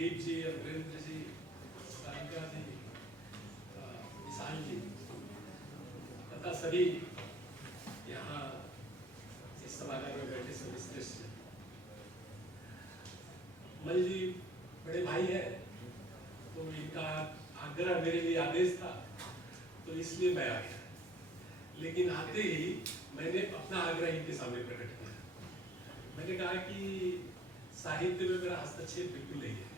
सुदीप जी, अमरेंद्र जी, सारिका जी, विशाल जी तथा सभी यहाँ इस सभागार में बैठे सभी श्रेष्ठ। मल जी बड़े भाई है, तो इनका आग्रह मेरे लिए आदेश था, तो इसलिए मैं आ गया। लेकिन आते ही मैंने अपना आग्रह इनके सामने प्रकट किया। मैंने कहा कि साहित्य में मेरा हस्तक्षेप बिल्कुल नहीं है,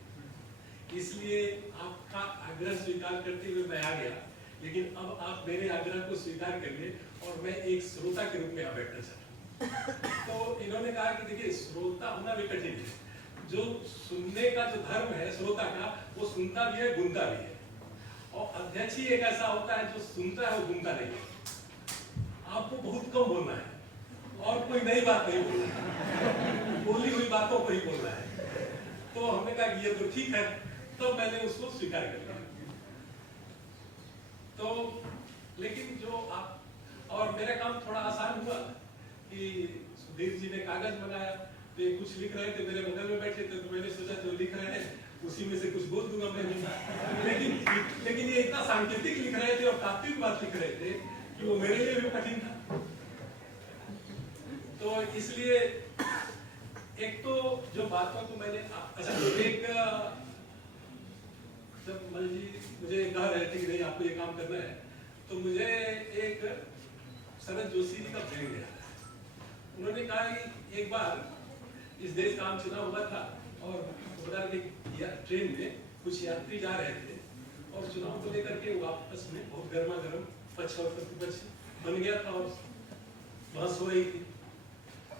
इसलिए आपका आग्रह स्वीकार करते हुए मैं आ गया। लेकिन अब आप मेरे आग्रह को स्वीकार करिए और मैं एक श्रोता के रूप में यहाँ बैठना चाहता हूँ। तो इन्होंने कहा कि देखिए, श्रोता होना भी कठिन है। जो सुनने का जो धर्म है श्रोता का, वो सुनता भी है, गुनता भी है। और अध्यक्ष ही एक ऐसा होता है जो सुनता है, वो गुनता नहीं है। आपको बहुत कम बोलना है और कोई नई बात नहीं बोलना है, बोली हुई बातों को ही बोलना है। तो हमने कहा कि ये तो ठीक है, तो मैंने उसको स्वीकार कर लिया। तो लेकिन जो आप और मेरा काम थोड़ा आसान हुआ कि सुधीर जी ने कागज मंगाया, तो कुछ लिख रहे थे, मेरे बगल में बैठे थे, तो मैंने सोचा जो लिख रहे हैं उसी में से कुछ बोल दूंगा मैं। लेकिन ये इतना सांकेतिक लिख रहे थे और तात्विक बात लिख रहे थे कि वो मेरे लिए भी कठिन था। तो इसलिए एक तो जो बातों को मैंने अच्छा, एक जब मल जी मुझे कह रहे थे कि नहीं आपको ये काम करना है, तो मुझे एक शरद जोशी जी का प्रेम गया। उन्होंने कहा कि एक बार इस देश का आम चुनाव हुआ था और ट्रेन में कुछ यात्री जा रहे थे और चुनाव को लेकर के वापस में बहुत गर्मा गर्म पक्ष और प्रतिपक्ष बन गया था और बहस हो रही थी।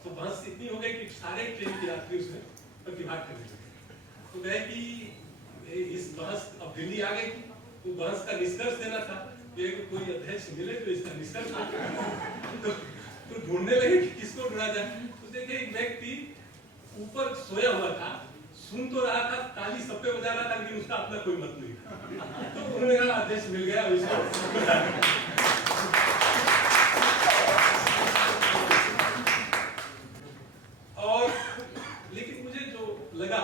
तो बहस इतनी हो गई कि सारे ट्रेन के यात्री उसमें प्रतिभाग करने लगे। तो कहे कि इस बहस अब दिल्ली आ गई, तो बहस का निष्कर्ष देना था, कोई अध्यक्ष मिले तो इसका निष्कर्ष तो ढूंढने लगे कि किसको ढूंढा जाए। तो देखे एक व्यक्ति ऊपर सोया हुआ था, सुन तो रहा था, ताली सब पे बजा रहा था, लेकिन उसका अपना कोई मत नहीं था। तो उन्होंने कहा अध्यक्ष मिल गया उसको। और लेकिन मुझे जो लगा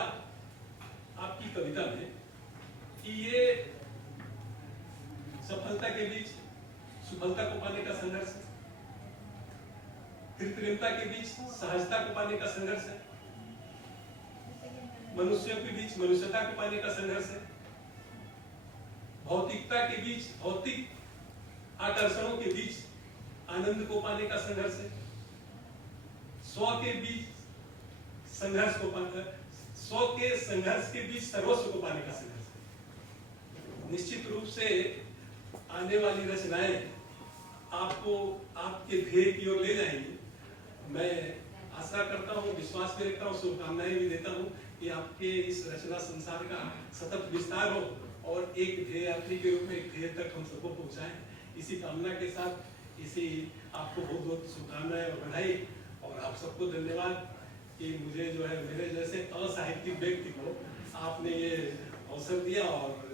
आपकी कविता में कि ये सफलता के बीच सुफलता को पाने का संघर्ष है, कृत्रिमता के बीच सहजता को पाने का संघर्ष है, मनुष्यों के बीच मनुष्यता को पाने का संघर्ष है, भौतिकता के बीच भौतिक आकर्षणों के बीच आनंद को पाने का संघर्ष है, स्व के बीच संघर्ष को पाने, स्व के संघर्ष के बीच सर्वस्व को पाने का संघर्ष है। निश्चित रूप से आने वाली रचनाएं आपको आपके ध्येय की ओर ले जाएंगी। मैं आशा करता हूँ, विश्वास भी रखता हूँ, शुभकामनाएं भी देता हूँ कि आपके इस रचना संसार का सतत विस्तार हो और एक ध्येय यात्री के रूप में एक ध्येय तक हम सबको पहुंचाएं। इसी कामना के साथ इसी आपको बहुत बहुत शुभकामनाएं और बधाई, और आप सबको धन्यवाद कि मुझे जो है मेरे जैसे असाहित्यिक व्यक्ति को आपने ये अवसर दिया और